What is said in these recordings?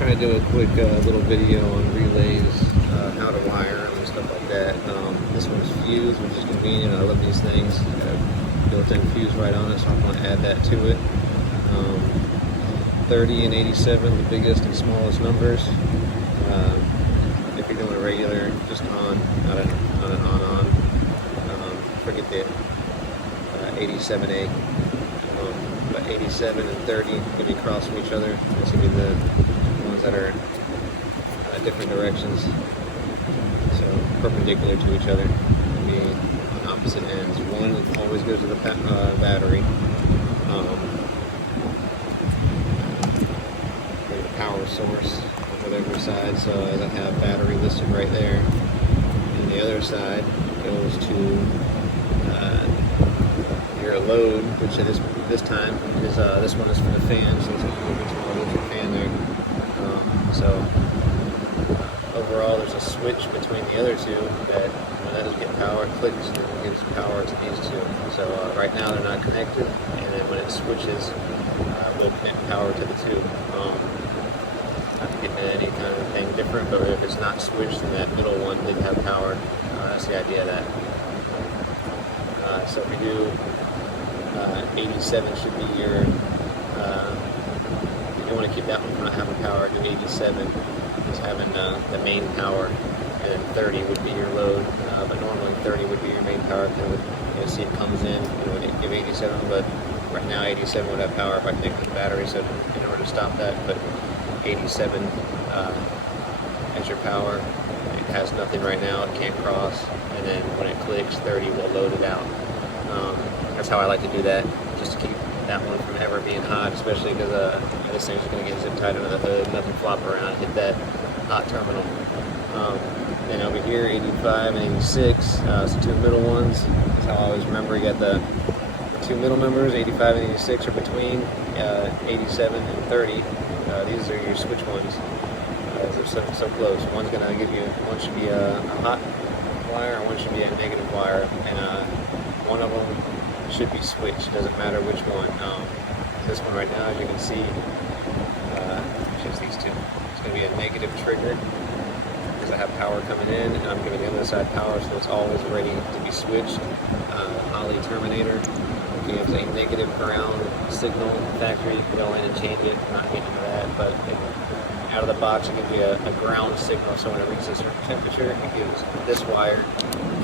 trying to do a quick little video on relays, how to wire them and stuff like that. This one's fused, which is convenient. I love these things. Got a built-in fuse right on it, so I'm going to add that to it. 30 and 87, the biggest and smallest numbers. If you're doing a regular, just on, not an on. Forget the 87A. But 87 and 30 can be across from each other. This will be the ones that are different directions, so perpendicular to each other, will be on opposite ends. One always goes to the battery. The power source on whatever side, so I have battery listed right there. And the other side goes to your load, which this time is this one is for the fan, so it's a little small electric fan there. Overall, there's a switch between the other two that when that does get power, it clicks and then it gives power to these two. So right now they're not connected, and then when it switches, we'll connect power to the two. Not getting any kind of thing different, but if it's not switched, then that middle one didn't have power. That's the idea of that. So if we do 87 should be your, if you want to keep that one from not having power, do 87 is having the main power, and then 30 would be your load, but normally 30 would be your main power, because see it comes in, would give 87, but right now 87 would have power if I connect to the battery, so in order to stop that, put 87 as your power. It has nothing right now, it can't cross, and then when it clicks, 30 will load it out. That's how I like to do that, just to keep that one from ever being hot, especially because this thing's going to get zip tied under the hood, nothing flop around, hit that hot terminal. Then over here, 85 and 86, so two middle ones. That's how I always remember. You got the two middle numbers, 85 and 86 are between 87 and 30. These are your switch ones. They're so close. One's going to give you, one should be a hot wire, and one should be a negative wire, and one of them should be switched. Doesn't matter which one. This one right now, as you can see, just these two. It's going to be a negative trigger because I have power coming in, and I'm giving the other side power, so it's always ready to be switched. Ollie Terminator gives a negative ground signal. Factory, you can go in and change it. I'm not getting into that, but out of the box, it gives you a ground signal. So when it reaches a certain temperature, it gives this wire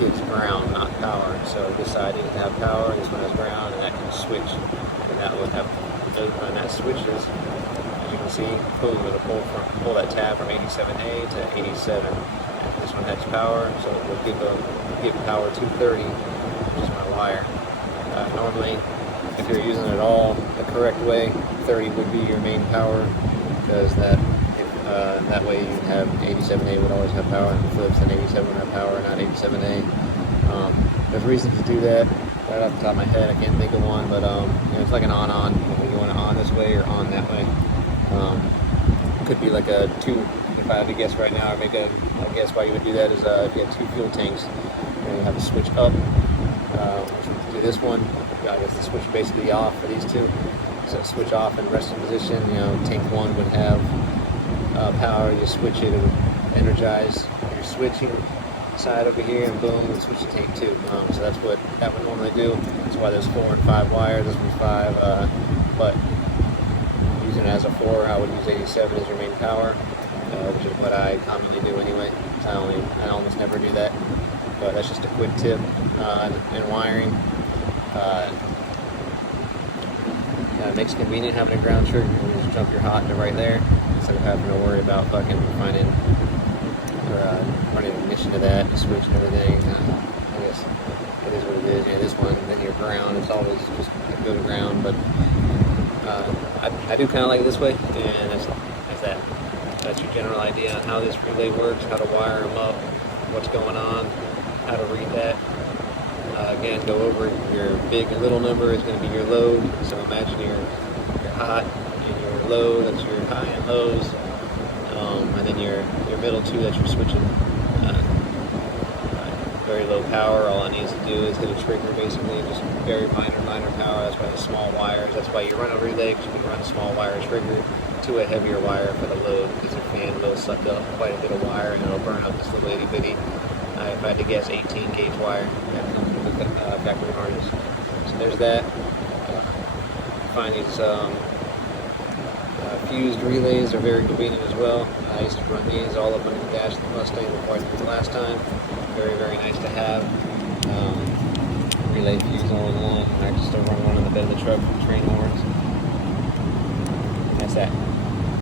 gives ground, not power. So this side needs to have power, this one has ground, and that can switch. And that will have, when that switches, as you can see, boom, it'll pull that tab from 87A to 87. This one has power, so it will give power to 30, which is my wire. Normally, if you're using it all the correct way, 30 would be your main power, because that way you have 87A would always have power, and flips, and 87 would have power, not 87A. There's reasons to do that. Right off the top of my head, I can't think of one, but it's like an on-on. You want it on this way or on that way. Could be like a two. If I had to guess right now, or make a guess why you would do that is if you have two fuel tanks, and you have to switch up. Do this one. I guess the switch basically off for these two. So switch off in resting position. Tank one would have power. You switch it, it would energize your switching side over here, and boom, and switch to tank two. So that's what that would normally do. That's why there's 4 and 5 wires. This one's 5, but using it as a 4, I would use 87 as your main power, which is what I commonly do anyway. I almost never do that, but that's just a quick tip in wiring. It makes it convenient having a ground trigger. You just jump your hot to right there instead of having to worry about fucking finding or running ignition to that and switch and everything. I guess it is what it is. This one, then your ground, it's always just go to ground, but I do kind of like it this way, and that's your general idea on how this relay works, how to wire them up, what's going on, how to read that. Again, go over your big and little number is going to be your load. So imagine your hot and your low, that's your high and lows. And then your middle two that you're switching. Very low power. All it needs to do is hit a trigger, basically, just very minor power. That's why the small wires. That's why you run a relay, because you can run a small wire trigger. to a heavier wire for the load, because the fan will suck up quite a bit of wire and it'll burn up this little itty bitty, if I had to guess, 18 gauge wire that comes with the factory harness. So there's that. Find these fused relays are very convenient as well. I used to run these all up under the dash of the Mustang before I did it last time. Very, very nice to have. Relay fuse all in one. I just still run one on the bed of the truck for the train horns. And that's that.